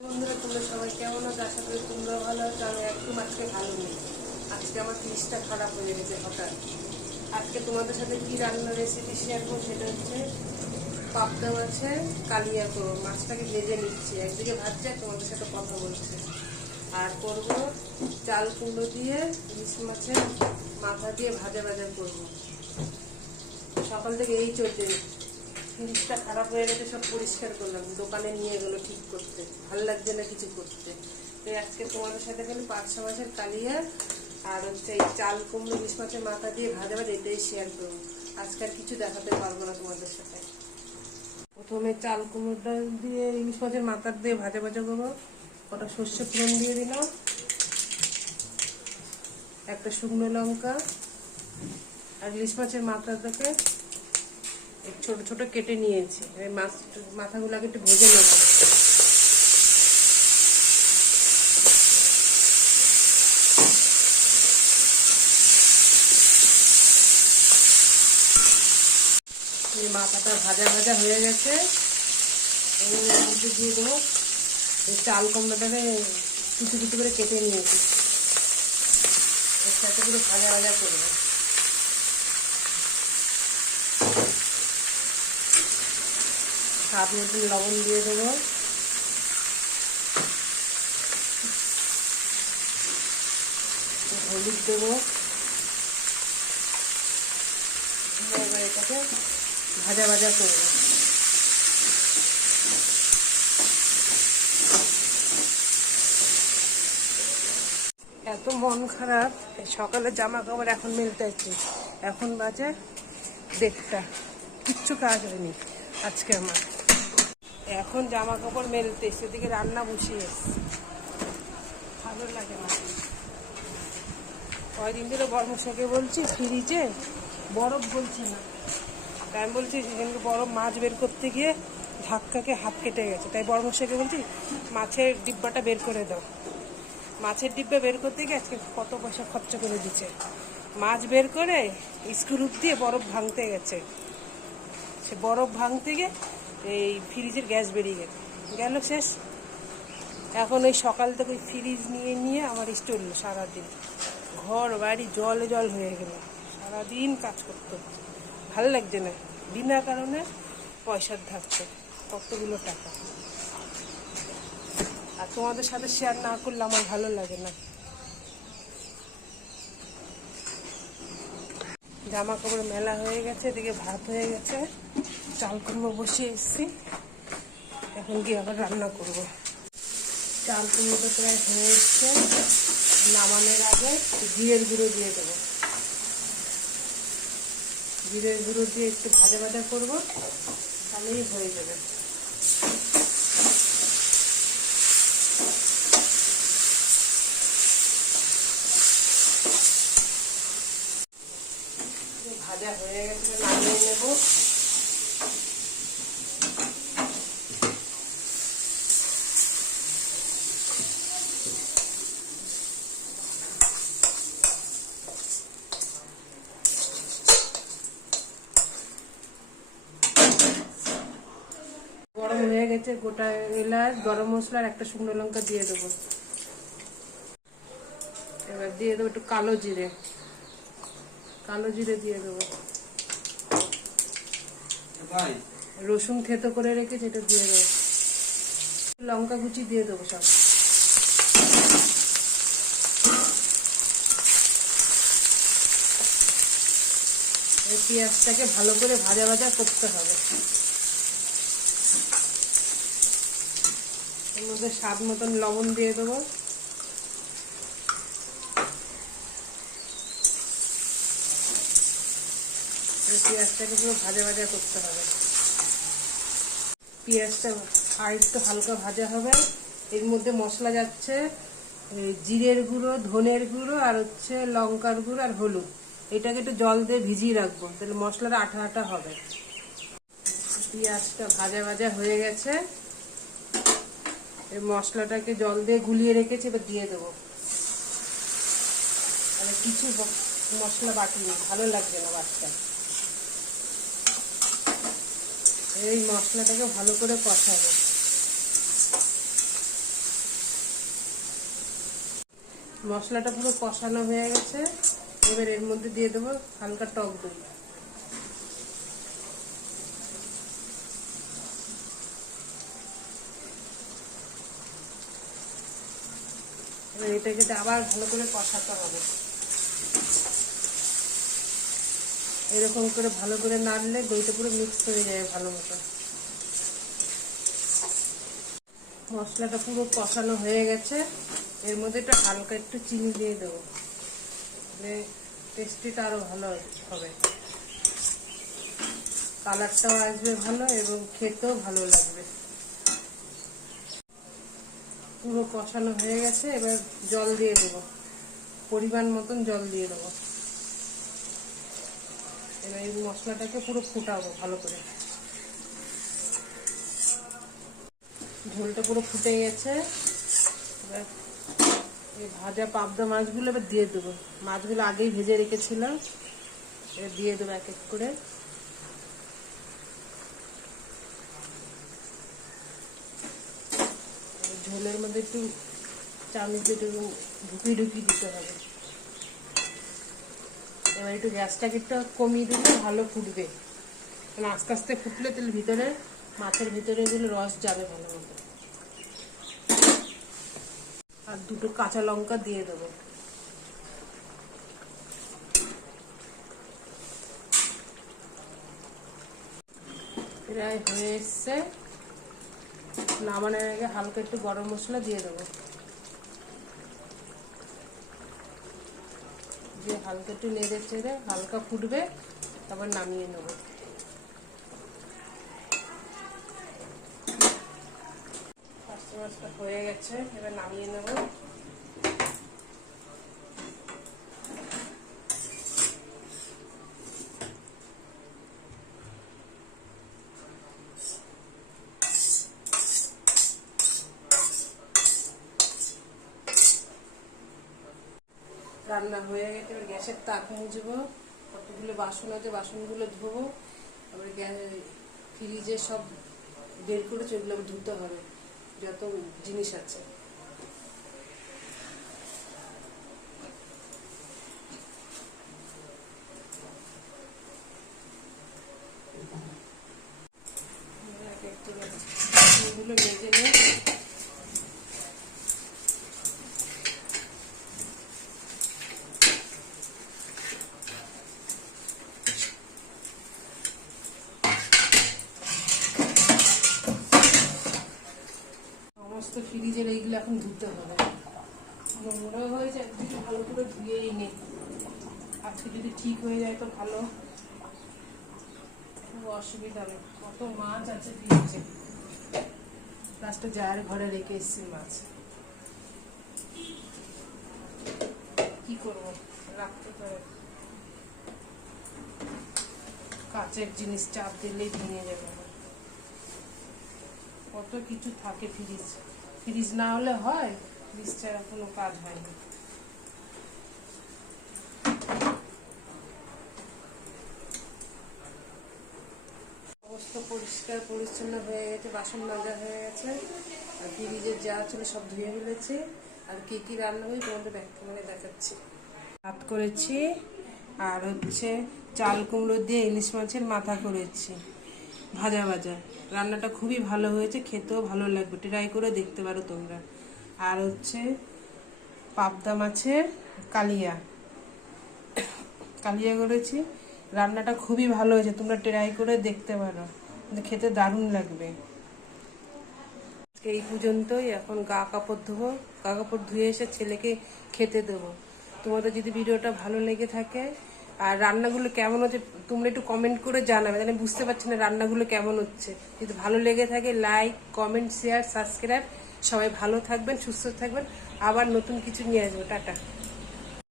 বন্ধুরা, তোমরা সবাই কেমন আছো? আশা করি তোমরা ভালো আছো। আমি একদম আজকে ভালো নেই। আজকে আমার ফ্রিজটা খারাপ হয়ে গেছে হঠাৎ। আজকে তোমাদের সাথে কি রান্নার রেসিপি শেয়ার করব সেটা হচ্ছে পাবদা মাছের কালিয়া করব মাছটাকে ভেজে নিচ্ছি। একদিকে ভাজছে, তোমাদের সাথে কথা বলছে। আর করব চাল কুমড়ো দিয়ে ইলিশ মাছের মাথা দিয়ে ভাজা ভাজা করব। সকাল থেকে এই চলছে। ফ্রিজটা খারাপ হয়ে গেছে, সব পরিষ্কার করলাম। দোকানে নিয়ে গেলো ঠিক করতে। ভালো লাগছে না কিছু করতে। তাই আজকে তোমাদের সাথে খালি পাঁচশো মাছের কালিয়া আর হচ্ছে এই চাল, কুমড়ো, ইলিশ মাছের মাথা দিয়ে ভাজা ভাজা, এটাই শেয়ার করব। আজকে আর কিছু দেখাতে পারব না তোমাদের সাথে। প্রথমে চাল কুমড়োটা দিয়ে, ইলিশ মাছের মাথা দিয়ে ভাজা ভাজা করব। ওটা সর্ষে ফোড়ন দিয়ে দিলাম। একটা শুকনো লঙ্কা। আর ইলিশ মাছের মাথাটাকে একটু ছোট ছোট কেটে নিয়েছি। মাছ মাথাগুলোকে একটু ভেজে নেব। মাথাটা ভাজা ভাজা হয়ে গেছে। দিয়ে দেবো চাল কুমড়োটাকে কুচি কুচি করে কেটে নিয়েছি। এর সাথে পুরো ভাজা ভাজা করব। স্বাদ মতন লবণ দিয়ে দেবো। হলুদ দেবো। এটাকে ভাজা ভাজা করব। এত মন খারাপ, সকালে জামা কাপড় এখন মেলতে হচ্ছে এখন বাজে দেড়টা। কিচ্ছু কাজ হয়নি আজকে আমার। এখন জামা কাপড় মেলতে সেদিকে রান্না বসিয়ে ভালো লাগে না। কয়দিন ধরে বর্মশাকে বলছি, ফ্রিজে বরফ বলছে না। তাই আমি বলছি সেখানকে বরফ মাছ বের করতে গিয়ে ধাক্কাকে হাত কেটে গেছে। তাই বর্মশাকে বলছি, মাছের ডিব্বাটা বের করে দাও। মাছের ডিব্বা বের করতে গিয়ে আজকে কত পয়সা খরচা করে দিচ্ছে। মাছ বের করে স্ক্রু দিয়ে বরফ ভাঙতে গেছে। সে বরফ ভাঙতে গিয়ে এই ফ্রিজের গ্যাস বেরিয়ে গেছে। গেল শেষ। এখন ওই সকাল থেকে ওই ফ্রিজ নিয়ে নিয়ে আমার চলল সারাদিন। ঘর, বাড়ি, জলে, জল হয়ে গেল। সারাদিন কাজ করতে ভালো লাগছে না। বিনা কারণে পয়সার থাকছে কতগুলো টাকা। আর তোমাদের সাথে শেয়ার না করলে আমার ভালো লাগে না। জামা কাপড় মেলা হয়ে গেছে, এদিকে ভাত হয়ে গেছে। চাল কুমড়ো বসিয়ে এসেছি। এখন গিয়ে আবার রান্না করব। চাল কুমড়োটা প্রায় হয়ে এসছে। নামানোর আগে জিরের গুঁড়ো দিয়ে দেবো। জিরের গুঁড়ো দিয়ে একটু ভাজা ভাজা করব, তাহলেই হয়ে যাবে। ভাজা হয়ে গেছে, নামিয়ে নেব। গরম হয়ে গেছে গোটা এলাচ গরম মশলা আর একটা শুকনো লঙ্কা দিয়ে দেবো। এবার দিয়ে দেবো একটু কালো জিরে। কালো জিরে দিয়ে দেবো। রসুন থেতো করে রেখেছি এটা দিয়ে দেবো। লঙ্কা কুচি দিয়ে দেবো সব। পেঁয়াজটাকে ভালো করে ভাজা ভাজা করতে হবে। এর মধ্যে স্বাদ মতন লবণ দিয়ে দেবো। পেঁয়াজটাকে পুরো ভাজা ভাজা করতে হবে। পেঁয়াজটা আর একটু হালকা ভাজা হবে। এর মধ্যে মশলা যাচ্ছে জিরের গুঁড়ো, ধনের গুঁড়ো আর হচ্ছে লঙ্কার গুঁড়ো আর হলুদ। এটাকে একটু জল দিয়ে ভিজিয়ে রাখব, তাহলে মশলাটা আঠা আঠা হবে। পেঁয়াজটা ভাজা ভাজা হয়ে গেছে। এই মশলাটাকে জল দিয়ে গুলিয়ে রেখেছি, এবার দিয়ে দেবো। তাহলে কিছু মশলা বাটি না ভালো লাগবে না বাচ্চা। এই মশলাটাকে ভালো করে কষাবো। মশলাটা পুরো কষানো হয়ে গেছে। এবার এর মধ্যে দিয়ে দেবো হালকা টক দই। এটাকে আবার ভালো করে কষাতে হবে। এরকম করে ভালো করে নাড়লে দইটা পুরো মিক্স হয়ে যায় ভালো মতো। মশলাটা পুরো কষানো হয়ে গেছে। এর মধ্যে একটু হালকা একটু চিনি দিয়ে দেবো। মানে টেস্টিটা আরও ভালো হবে। কালারটাও আসবে ভালো এবং খেতেও ভালো লাগবে। পুরো কষানো হয়ে গেছে, এবার জল দিয়ে দেবো। পরিমাণ মতন জল দিয়ে দেবো। এবার এই মশলাটাকে পুরো ফুটাবো ভালো করে। ঝোলটা পুরো ফুটে গেছে। এবার এই ভাজা পাবদা মাছগুলো এবার দিয়ে দেবো। মাছগুলো আগেই ভেজে রেখেছিলাম। এবার দিয়ে দেবো এক এক করে। ঝোলের মধ্যে একটু চামচ দিয়ে একটু ঢুকিয়ে ঢুকিয়ে দিতে হবে। এবার একটু গ্যাসটাকে একটু কমিয়ে দিলে ভালো ফুটবে। কারণ আস্তে আস্তে ফুটলে তাহলে ভিতরে, মাছের ভিতরে এগুলো রস যাবে ভালো মতো। আর দুটো কাঁচা লঙ্কা দিয়ে দেবো। প্রায় হয়ে এসছে। নামানোর আগে হালকা একটু গরম মশলা দিয়ে দেবো। দিয়ে হালকা একটু নেড়ে চেড়ে হালকা ফুটবে, তারপর নামিয়ে নেব। হয়ে গেছে, এবার নামিয়ে নেব। রান্না হয়ে গেছে, এবার গ্যাসের তাপ মুছবো কতগুলো বাসন আছে, বাসনগুলো ধোবো, তারপরে ফ্রিজে সব বের করেছে, ওগুলো ধুতে হবে, যত জিনিস আছে এক এক করে এগুলো মেজে নিয়ে সমস্ত ফ্রিজের এইগুলো এখন ধুতে হবে নোংরা হয়ে যায় একটু ভালো করে ধুয়েই নে আজকে যদি ঠিক হয়ে যায় তো ভালো। খুব অসুবিধা নেই। কত মাছ আছে ফ্রিজে? লাস্টে যার ঘরে রেখে এসছি মাছ। কি করব? রাখতে হবে। কাচের জিনিস চাপ দিলেই ভেঙে যাবে। আমার। কত কিছু থাকে ফ্রিজ। ফ্রিজ না হলে হয় ফ্রিজ ছাড়া কোনো কাজ হয় না সমস্ত পরিষ্কার, পরিচ্ছন্ন হয়ে গেছে, বাসন মাজা হয়ে গেছে, আর ফ্রিজের যা ছিল সব ধুয়ে ফেলেছি। আর কি কি রান্না হয়ে তোমাদের ব্যাখ্যা মানে দেখাচ্ছি। ভাত করেছি, আর হচ্ছে চাল কুমড়ো দিয়ে ইলিশ মাছের মাথা করেছি। ভাজা ভাজা। রান্নাটা খুবই ভালো হয়েছে, খেতেও ভালো লাগবে। ট্রাই করে দেখতে পারো তোমরা। আর হচ্ছে পাবদা মাছের কালিয়া। কালিয়া করেছি। রান্নাটা খুবই ভালো হয়েছে, তোমরা ট্রাই করে দেখতে পারো। খেতে দারুণ লাগবে। এই পর্যন্তই, এখন গা কাপড় ধোবো। গা কাপড় ধুয়ে এসে ছেলেকে খেতে দেবো। তোমাদের যদি ভিডিওটা ভালো লেগে থাকে আর রান্নাগুলো কেমন হচ্ছে তোমরা একটু কমেন্ট করে জানাবে, তাহলে বুঝতে পারছি না রান্নাগুলো কেমন হচ্ছে। যদি ভালো লেগে থাকে লাইক কমেন্ট শেয়ার সাবস্ক্রাইব সবাই ভালো থাকবেন, সুস্থ থাকবেন। আবার নতুন কিছু নিয়ে আসব। টাটা।